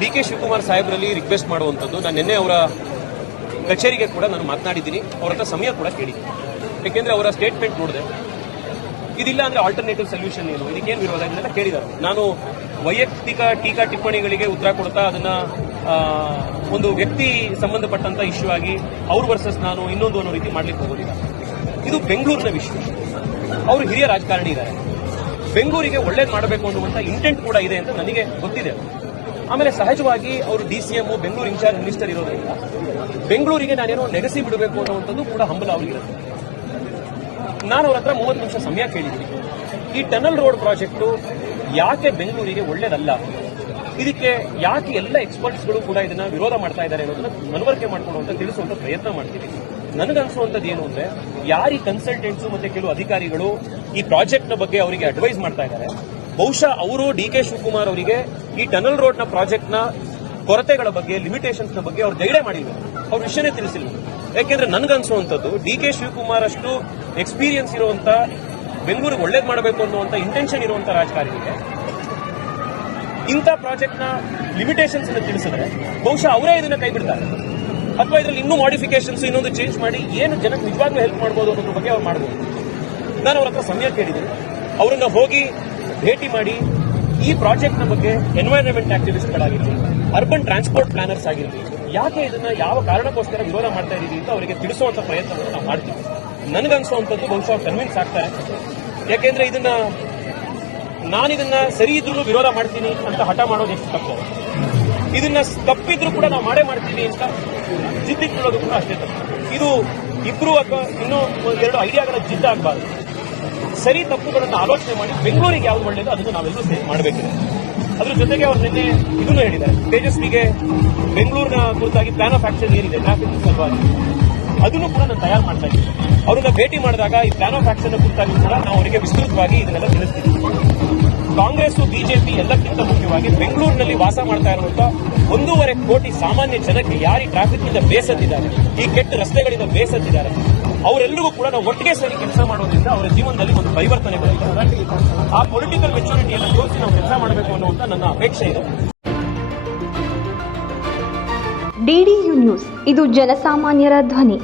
D K Shivakumar ಸಾಹೇಬ್ರಲ್ಲಿ request ಮಾಡುವಂಥದ್ದು. ನಾನು ನಿನ್ನೆ ಅವರ ಕಚೇರಿಗೆ ಕೂಡ ನಾನು ಮಾತನಾಡಿದ್ದೀನಿ. ಅವರ ಹತ್ರ ಸಮಯ ಕೂಡ ಕೇಳಿ ಯಾಕೆಂದ್ರೆ ಅವರ ಸ್ಟೇಟ್ಮೆಂಟ್ ನೋಡಿದೆ. ಇದಿಲ್ಲ ಅಂದ್ರೆ ಆಲ್ಟರ್ನೇಟಿವ್ ಸೊಲ್ಯೂಷನ್ ಏನು? ಇದಕ್ಕೇನು ವಿರೋಧ ಇದನ್ನೆಲ್ಲ ಕೇಳಿದ್ದಾರೆ. ನಾನು ವೈಯಕ್ತಿಕ ಟೀಕಾ ಟಿಪ್ಪಣಿಗಳಿಗೆ ಉತ್ತರ ಕೊಡ್ತಾ ಅದನ್ನ ಒಂದು ವ್ಯಕ್ತಿ ಸಂಬಂಧಪಟ್ಟಂತ ಇಶ್ಯೂ ಆಗಿ ಅವ್ರ ವರ್ಸಸ್ ನಾನು ಇನ್ನೊಂದು ಅನ್ನೋ ರೀತಿ ಮಾಡ್ಲಿಕ್ಕೆ ಹೋಗೋದಿಲ್ಲ. ಇದು ಬೆಂಗಳೂರಿನ ವಿಷಯ. ಅವರು ಹಿರಿಯ ರಾಜಕಾರಣಿ ಇದ್ದಾರೆ. ಬೆಂಗಳೂರಿಗೆ ಒಳ್ಳೇದು ಮಾಡಬೇಕು ಅನ್ನುವಂಥ ಇಂಟೆಂಟ್ ಕೂಡ ಇದೆ ಅಂತ ನನಗೆ ಗೊತ್ತಿದೆ. ಆಮೇಲೆ ಸಹಜವಾಗಿ ಅವರು D C M, Bengaluru incharge minister ಇರೋದ್ರಿಂದ ಬೆಂಗಳೂರಿಗೆ ನಾನೇನೋ ನೆಗಸಿ ಬಿಡಬೇಕು ಅನ್ನುವಂಥದ್ದು ಕೂಡ ಹಂಬಲ ಅವರಿಗಿರುತ್ತೆ. ನಾನು ಅವ್ರ ಹತ್ರ ಮೂವತ್ತು ನಿಮಿಷ ಸಮಯ ಕೇಳಿದ್ದೀನಿ. ಈ ಟನಲ್ ರೋಡ್ ಪ್ರಾಜೆಕ್ಟು ಯಾಕೆ ಬೆಂಗಳೂರಿಗೆ ಒಳ್ಳೇದಲ್ಲ? ಇದಕ್ಕೆ ಯಾಕೆ ಎಲ್ಲ ಎಕ್ಸ್ಪರ್ಟ್ಸ್ಗಳು ಕೂಡ ಇದನ್ನ ವಿರೋಧ ಮಾಡ್ತಾ ಇದ್ದಾರೆ ಅನ್ನೋದನ್ನ ಮನವರಿಕೆ ಮಾಡ್ಕೊಂಡು ಅಂತ ತಿಳಿಸುವಂತ ಪ್ರಯತ್ನ ಮಾಡ್ತೀನಿ. ನನಗನ್ಸುವಂಥದ್ದು ಏನು ಅಂದ್ರೆ, ಯಾರಿ ಕನ್ಸಲ್ಟೆಂಟ್ಸ್ ಮತ್ತೆ ಕೆಲವು ಅಧಿಕಾರಿಗಳು ಈ ಪ್ರಾಜೆಕ್ಟ್ನ ಬಗ್ಗೆ ಅವರಿಗೆ ಅಡ್ವೈಸ್ ಮಾಡ್ತಾ ಇದ್ದಾರೆ ಬಹುಶಃ ಅವರು ಡಿ ಕೆ ಶಿವಕುಮಾರ್ ಅವರಿಗೆ ಈ ಟನಲ್ ರೋಡ್ನ ಪ್ರಾಜೆಕ್ಟ್ನ ಕೊರತೆಗಳ ಬಗ್ಗೆ ಲಿಮಿಟೇಷನ್ಸ್ನ ಬಗ್ಗೆ ಅವ್ರು ಧೈರ್ಯ ಮಾಡಿಲ್ಲ ಅವ್ರ ವಿಷಯನೇ ತಿಳಿಸಿಲ್ಲ. ಯಾಕೆಂದ್ರೆ ನನ್ಗನ್ಸುವಂಥದ್ದು, ಡಿ ಕೆ ಶಿವಕುಮಾರ್ ಅಷ್ಟು ಎಕ್ಸ್ಪೀರಿಯನ್ಸ್ ಇರುವಂತ ಬೆಂಗಳೂರಿಗೆ ಒಳ್ಳೇದು ಮಾಡಬೇಕು ಅನ್ನುವಂತ ಇಂಟೆನ್ಷನ್ ಇರುವಂತ ರಾಜಕಾರಣಿಗೆ, ಇಂಥ ನ ಲಿಮಿಟೇಷನ್ಸ್ ಅನ್ನು ತಿಳಿಸಿದ್ರೆ ಬಹುಶಃ ಅವರೇ ಇದನ್ನ ಕೈ ಬಿಡ್ತಾರೆ ಅಥವಾ ಇದರಲ್ಲಿ ಇನ್ನೂ ಮಾಡಿಫಿಕೇಶನ್ಸ್ ಇನ್ನೊಂದು ಚೇಂಜ್ ಮಾಡಿ ಏನು ಜನಕ್ಕೆ ನಿಜವಾಗ್ಲೂ ಹೆಲ್ಪ್ ಮಾಡ್ಬೋದು ಅನ್ನೋದ್ರ ಬಗ್ಗೆ ಅವ್ರು ಮಾಡ್ಬೋದು. ನಾನು ಅವ್ರ ಹತ್ರ ಸಮಯ ಕೇಳಿದ್ದೀನಿ. ಅವರನ್ನ ಹೋಗಿ ಭೇಟಿ ಮಾಡಿ ಈ ಪ್ರಾಜೆಕ್ಟ್ನ ಬಗ್ಗೆ ಎನ್ವೈರನ್ಮೆಂಟ್ ಆಕ್ಟಿವಿಸ್ಟ್ಗಳಾಗಿರಲಿ ಅರ್ಬನ್ ಟ್ರಾನ್ಸ್ಪೋರ್ಟ್ ಪ್ಲಾನರ್ಸ್ ಆಗಿರಲಿ, ಯಾಕೆ ಇದನ್ನ ಯಾವ ಕಾರಣಕ್ಕೋಸ್ಕರ ವಿರೋಧ ಮಾಡ್ತಾ ಇದೀವಿ ಅಂತ ಅವರಿಗೆ ತಿಳಿಸುವಂತ ಪ್ರಯತ್ನವನ್ನು ನಾವು ಮಾಡ್ತೀವಿ. ನನಗನ್ಸುವಂಥದ್ದು ಬಹುಶಃ ಕನ್ವಿನ್ಸ್ ಆಗ್ತಾರೆ. ಯಾಕೆಂದ್ರೆ ಇದನ್ನ ನಾನಿದನ್ನ ಸರಿ ಇದ್ರೂ ವಿರೋಧ ಮಾಡ್ತೀನಿ ಅಂತ ಹಠ ಮಾಡೋದು ಎಷ್ಟು ತಪ್ಪು? ಇದನ್ನ ತಪ್ಪಿದ್ರು ಕೂಡ ನಾವು ಮಾಡೇ ಮಾಡ್ತೀವಿ ಅಂತ ಜಿದ್ದಿಟ್ಕೊಳ್ಳೋದು ಕೂಡ ಅಷ್ಟೇ ತಪ್ಪು. ಇದು ಇಬ್ರು ಅಥವಾ ಇನ್ನೂ ಎರಡು ಐಡಿಯಾಗಳ ಜಿದ್ದಾಗಬಾರ್ದು ಸರಿ ತಪ್ಪುಗಳನ್ನು ಆಲೋಚನೆ ಮಾಡಿ ಬೆಂಗಳೂರಿಗೆ ಯಾವ್ದು ಒಳ್ಳೆಯದು ಅದನ್ನು ನಾವೆಲ್ಲರೂ ಸೇರಿ ಮಾಡಬೇಕಿದೆ. ಅದ್ರ ಜೊತೆಗೆ ಅವರು ನಿನ್ನೆ ಇದನ್ನು ಹೇಳಿದ್ದಾರೆ. ತೇಜಸ್ವಿಗೆ ಬೆಂಗಳೂರಿನ ಕುರಿತಾಗಿ ಪ್ಲಾನ್ ಆಫ್ ಆಕ್ಷನ್ ಏನಿದೆ? ಟ್ರಾಫಿಕ್ ಸಲುವಾಗಿ ಅದನ್ನು ಕೂಡ ನಾನು ತಯಾರು ಮಾಡ್ತಾ ಇದ್ದೀನಿ. ಅವ್ರನ್ನ ಭೇಟಿ ಮಾಡಿದಾಗ ಈ ಪ್ಲಾನ್ ಆಫ್ ಆಕ್ಷನ್ ಕುರಿತಾಗಿ ಕೂಡ ನಾವು ಅವರಿಗೆ ವಿಸ್ತೃತವಾಗಿ ಇದನ್ನೆಲ್ಲ ತಿಳಿಸ್ತೀವಿ. ಕಾಂಗ್ರೆಸ್ ಬಿಜೆಪಿ ಎಲ್ಲಕ್ಕಿಂತ ಮುಖ್ಯವಾಗಿ ಬೆಂಗಳೂರಿನಲ್ಲಿ ವಾಸ ಮಾಡ್ತಾ ಇರುವಂತಹ ಒಂದೂವರೆ ಕೋಟಿ ಸಾಮಾನ್ಯ ಜನಕ್ಕೆ ಯಾರು ಟ್ರಾಫಿಕ್ನಿಂದ ಬೇಸತ್ತಿದ್ದಾರೆ? ಈ ಕೆಟ್ಟ ರಸ್ತೆಗಳಿಂದ ಬೇಸತ್ತಿದ್ದಾರೆ? ಅವರೆಲ್ಲರಿಗೂ ಕೂಡ ನಾವು ಒಟ್ಟಿಗೆ ಸೇರಿ ಕೆಲಸ ಮಾಡೋದ್ರಿಂದ ಅವರ ಜೀವನದಲ್ಲಿ ಒಂದು ಪರಿವರ್ತನೆ ಬರುತ್ತೆ. ಆ ಪೊಲಿಟಿಕಲ್ ಮೆಚುರಿಟಿಯನ್ನು ತೋರಿಸಿ ನಾವು ಕೆಲಸ ಮಾಡಬೇಕು ಅನ್ನುವಂತ ನನ್ನ ಅಪೇಕ್ಷೆ ಇದೆ. DDU news. ಇದು ಜನಸಾಮಾನ್ಯರ ಧ್ವನಿ.